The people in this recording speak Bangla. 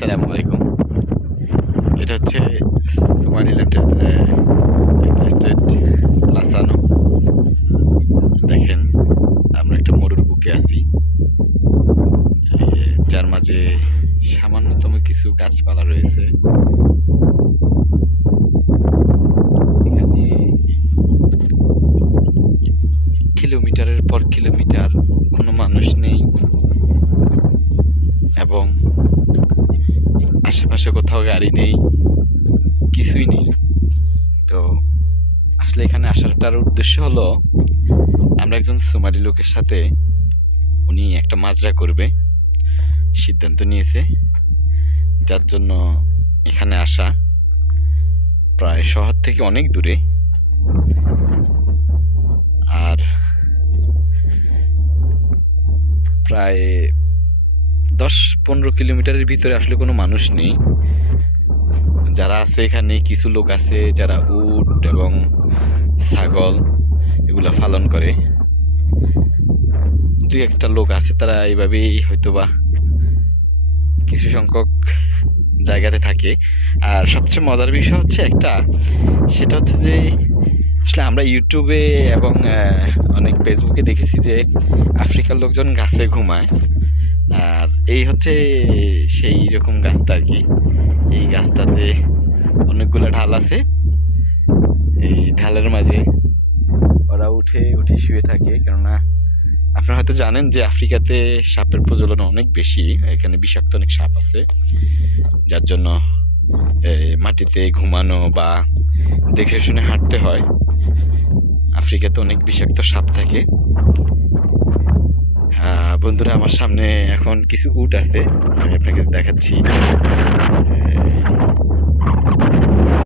আসসালামু আলাইকুম। এটা হচ্ছে সোমালিল্যান্ডের একটা স্টেট, লাসানো। দেখেন, আমরা একটা মরুর বুকে আছি। যার মাঝে সামান্যতম কিছু গাছপালা রয়েছে। এখানে কিলোমিটারের পর কিলোমিটার কোনো মানুষ নেই। এবং আশেপাশে কোথাও গাড়ি নেই, কিছুই নেই। তো আসলে এখানে আসাটার উদ্দেশ্য হলো, আমরা একজন সোমালি লোকের সাথে উনি একটা মাজরা করবে, সিদ্ধান্ত নিয়েছে। যার জন্য এখানে আসা প্রায় শহর থেকে অনেক দূরে। আর প্রায় দশ পনেরো কিলোমিটারের ভিতরে আসলে কোনো মানুষ নেই। যারা আছে এখানে, কিছু লোক আছে যারা উট এবং ছাগল এগুলা পালন করে। দুই একটা লোক আছে, তারা এইভাবেই হয়তোবা কিছু সংখ্যক জায়গাতে থাকে। আর সবচেয়ে মজার বিষয় হচ্ছে একটা, সেটা হচ্ছে যে, আসলে আমরা ইউটিউবে এবং অনেক ফেসবুকে দেখেছি যে আফ্রিকার লোকজন গাছে ঘুমায়। আর এই হচ্ছে সেই রকম গাছটা আর কি। এই গাছটাতে অনেকগুলো ঢাল আছে। এই ঢালের মাঝে ওরা উঠে উঠে শুয়ে থাকে। কেননা আপনারা হয়তো জানেন যে আফ্রিকাতে সাপের প্রচলন অনেক বেশি। এখানে বিষাক্ত অনেক সাপ আছে। যার জন্য মাটিতে ঘুমানো বা দেখে শুনে হাঁটতে হয়। আফ্রিকাতে অনেক বিষাক্ত সাপ থাকে। বন্ধুরা আমার সামনে এখন কিছু উট আছে আমি আপনাকে দেখাচ্ছি।